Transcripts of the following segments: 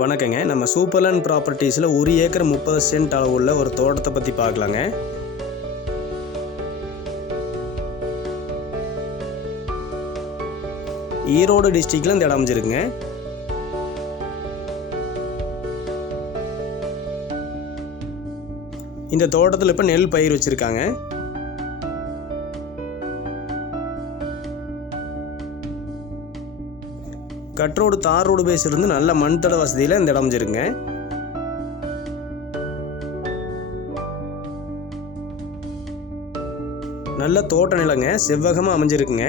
வணக்கங்க. நம்ம சூப்பர்லேண்ட் ப்ராப்பர்ட்டிஸில் ஒரு ஏக்கர் முப்பது சென்ட் அளவுள்ள ஒரு தோட்டத்தை பற்றி பார்க்கலாங்க. ஈரோடு டிஸ்ட்ரிக்டில் இந்த இடம் அமைஞ்சிருக்குங்க. இந்த தோட்டத்தில் இப்போ நெல் பயிர் வச்சுருக்காங்க. கட்ரோடு தார் ரோடு பேஸ் இருந்து நல்ல மண் தட வசதியில் இந்த இடம் அமைஞ்சிருக்குங்க. நல்ல தோட்ட நிலங்க செவ்வகமாக அமைஞ்சிருக்குங்க.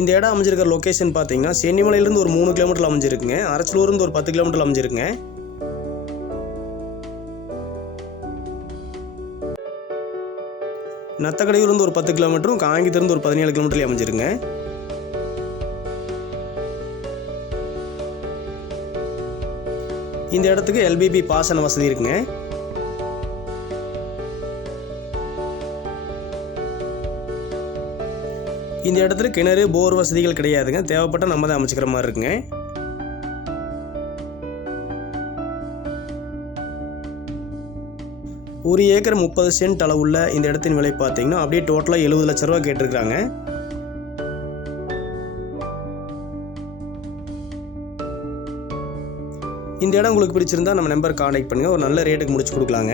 இந்த இடம் அமைஞ்சிருக்கிற லொக்கேஷன் பார்த்தீங்கன்னா சென்னிமலையிலேருந்து ஒரு மூணு கிலோமீட்டர் அமைஞ்சிருக்குங்க. அரச்சலூர்லேருந்து ஒரு பத்து கிலோமீட்டர் அமைஞ்சிருக்குங்க. நத்தக்கடையூர்லேருந்து ஒரு பத்து கிலோமீட்டரும் காங்கித்திலிருந்து ஒரு பதினேழு கிலோமீட்டர்லேயும் அமைஞ்சிருங்க. இந்த இடத்துக்கு எல்பிபி பாசன வசதி இருக்குங்க. இந்த இடத்துல கிணறு போர் வசதிகள் கிடையாதுங்க. தேவைப்பட்ட நம்ம தான் அமைச்சிக்கிற மாதிரி இருக்குங்க. ஒரு ஏக்கர் முப்பது சென்ட் அளவுள்ள இந்த இடத்தின் விலை பார்த்தீங்கன்னா அப்படியே டோட்டலாக எழுபது லட்ச ரூபா கேட்டிருக்காங்க இந்த இடம் உங்களுக்கு பிடிச்சிருந்தா நம்ம நம்பர் காண்டாக்ட் பண்ணுங்கள் ஒரு நல்ல ரேட்டுக்கு முடிச்சு கொடுக்கலாங்க.